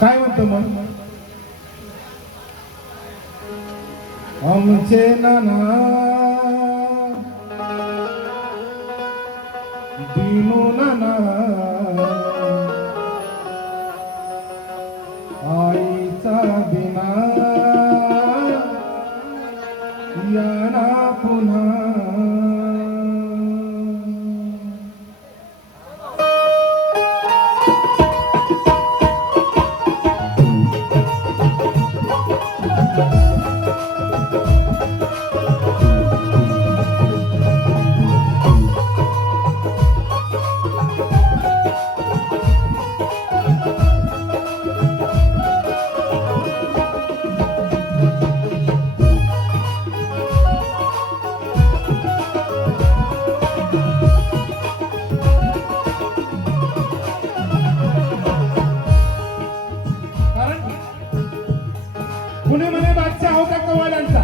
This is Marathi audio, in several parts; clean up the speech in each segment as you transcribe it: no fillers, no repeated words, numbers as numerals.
काय म्हणतो मग आमचे नाना दिनू नाना आईचा दिना याना पुन्हा कुणी म्हणे बादशाह होता कव्वाल्यांचा,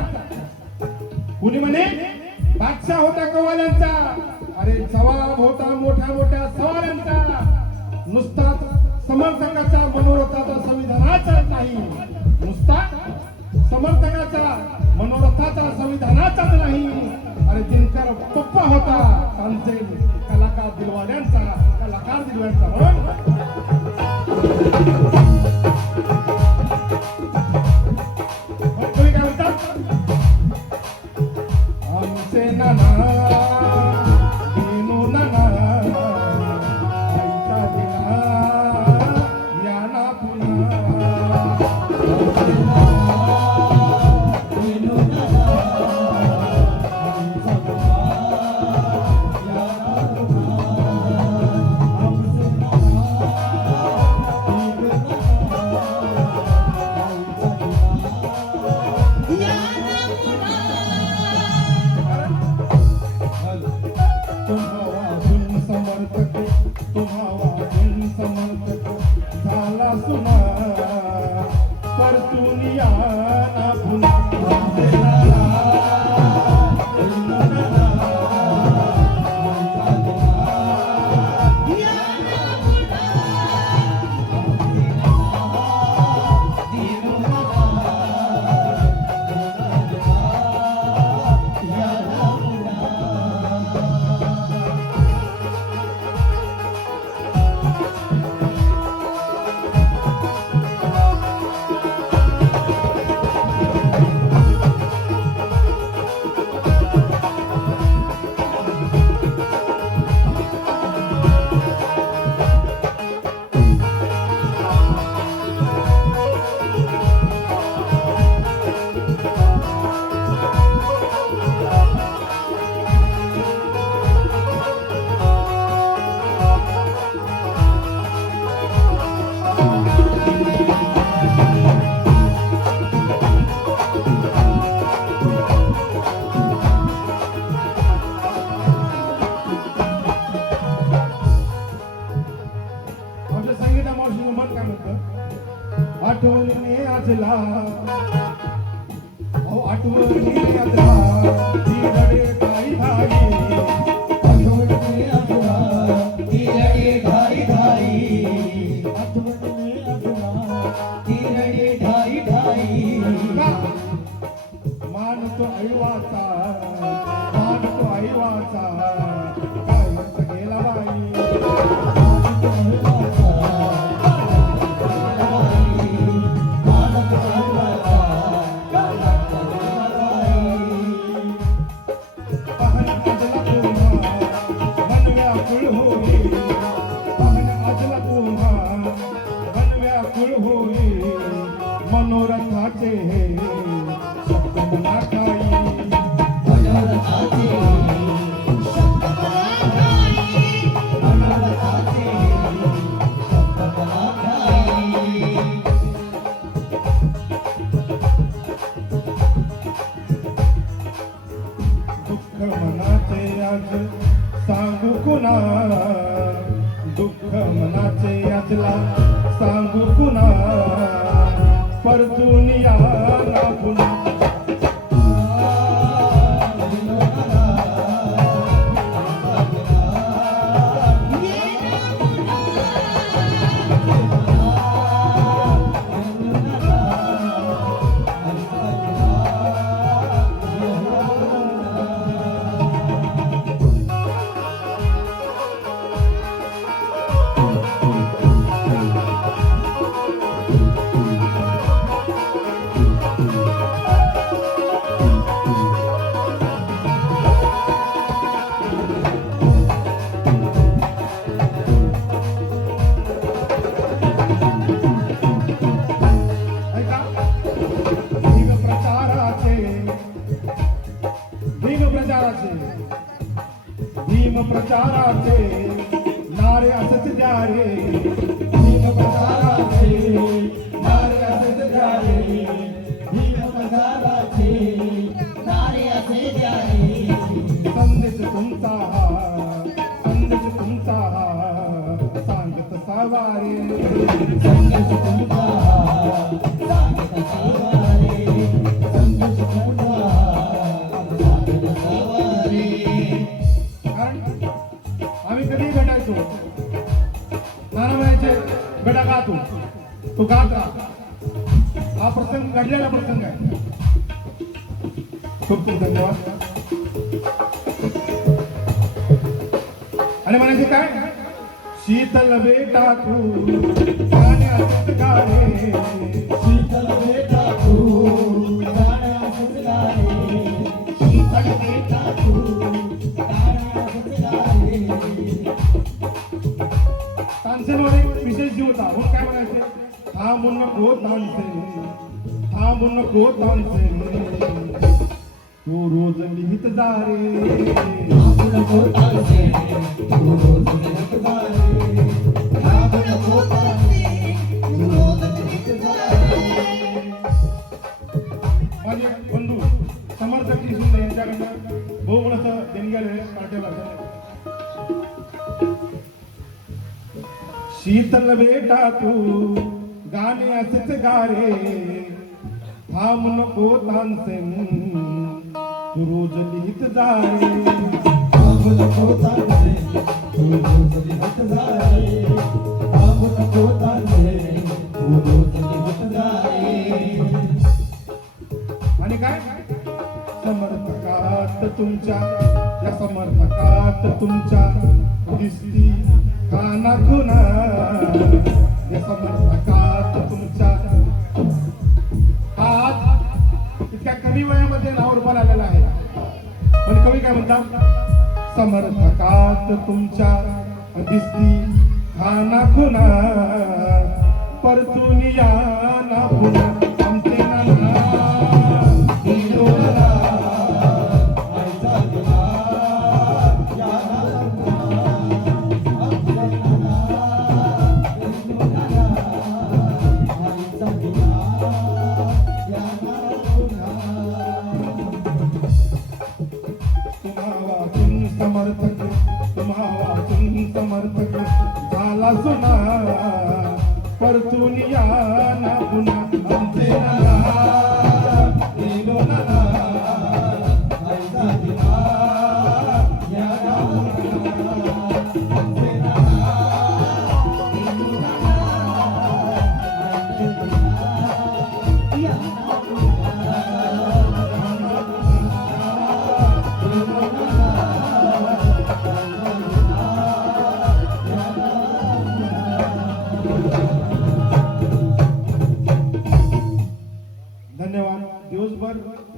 कुणी म्हणे बादशाह होता कव्वाल्यांचा. अरे जवाब होता मोठ्या मोठ्या सवालांचा, नुसता समर्थकाच्या मनोरथाचा संविधानाचा नाही, नुसता समर्थकाच्या मनोरथाचा संविधानाचाच नाही. अरे दिनकर पप्पा होता तानसेन कलाकार दिलवाल्यांचा, कलाकार दिलवाल्यांचा. म्हणून आमचे नाना दिनू नाना आईचा दिना याना पुन्हा. दिनू नाना आईचा दिना याना पुन्हा. आमचे नाना दिनू नाना आईचा दिना याना पुन्हा. समर्थक तुम्हावा समर्थक झाला सुना परतून या ना पुन्हा. आठवणी आजला आठवणी आजला ती रडे धाई धाई. आठवणी आजला ती रडे धाई धाई. आठवणी आजला ती रडे धाई धाई. मान तो ऐवाचा मान तो ऐवाचा काय म्हणत गेला बाई. मनोरथाचे दुःख मनाचे आज सांगू कुणा. दुःख मनाचे आजला सांगू कुणा परतून या ना पुन्हा. संघर्ष तुमचा सागत सवारे संघर्ष तुमचा सागत सवारे कारण आम्ही कधी भेटायचो नाना म्हणायचे बेटा गा तू गात राहा हा प्रसंग घडलेला प्रसंग आहे खूप खूप धन्यवाद आणि म्हणायचे काय शीतल बेटा तू गाण्यात गाणे शीतल बेटा तू गाण्यात गाणे शीतल बेटा तू गाण्यात गाणे तानसेनवर एक विशेष जीव होता म्हणून काय म्हणायचे थांबू नको तानसेन थांबू नको तानसेन तू रोज लिहित जा रे आपण होताचे तू रोज लिहित जा रे आपण होताचे तू रोज लिहित जा रे माझे बंधू समर्थक शिंदे यांच्याकडनं बहुमोलाचं देणगी आलेलं आहे पार्टीला शीतल बेटा तू गाणे असेच गा रे थांब नको तानसेन तू रोज लिहित जा रे आपण होताचे तू रोज लिहित जा रे आपण होताचे तू रोज लिहित जा रे आणि काय समर्थकात तुमच्या या समर्थकात तुमच्या दिसती काना खुना या समर्थकात तुमच्या आज इतक्या कमी वयामध्ये नाव रूपाला आलेला आहे पण कवी काय म्हणतात समर्थकात तुमच्या दिसती खाना खुना परतून या ना पुन्हा आमचे नाना दिलोला आईचा दिला या तुम्हा वाचून समर्थक झाला सुना परतून या ना पुन्हा आमचे नाना दिलोला आईचा दिला या धन्यवाद दिवसभर